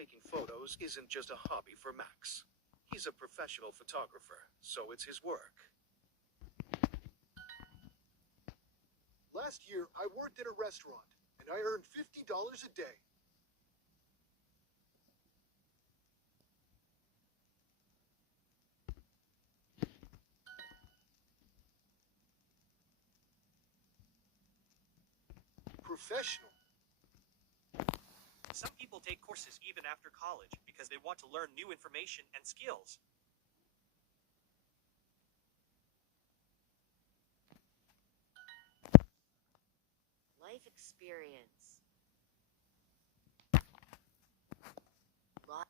Taking photos isn't just a hobby for Max. He's a professional photographer, so it's his work. Last year, I worked at a restaurant, and I earned $50 a day. Professional. Some people take courses even after college because they want to learn new information and skills. Life experience. Life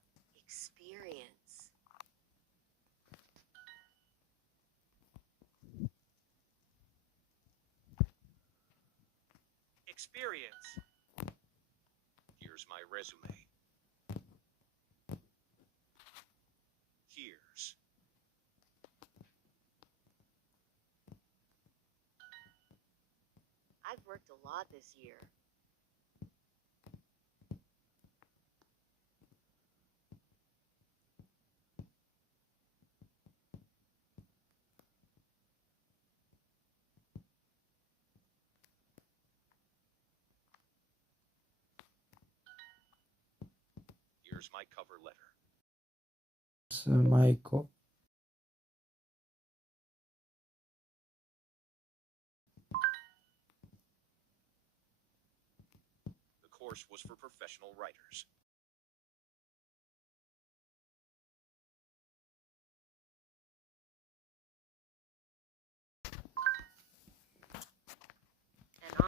experience. Experience. Here's my resume. Here's. I've worked a lot this year. Here's my cover letter. Michael. The course was for professional writers. And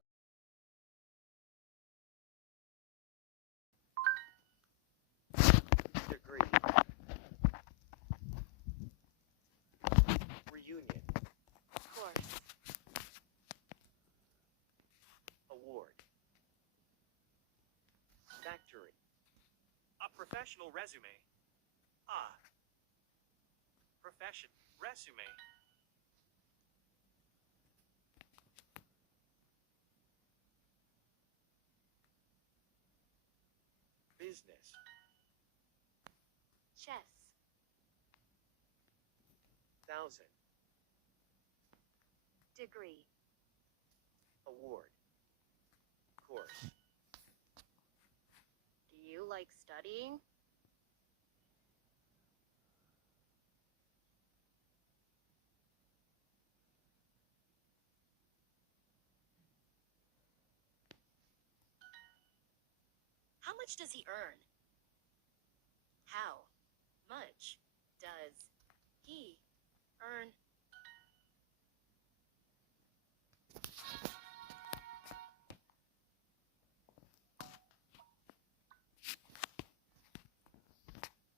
Degree. Reunion. course. Award. Factory. A professional resume. Ah. Profession. Resume. Business. Chess. 1,000. Degree. Award. Course. Do you like studying? How much does he earn?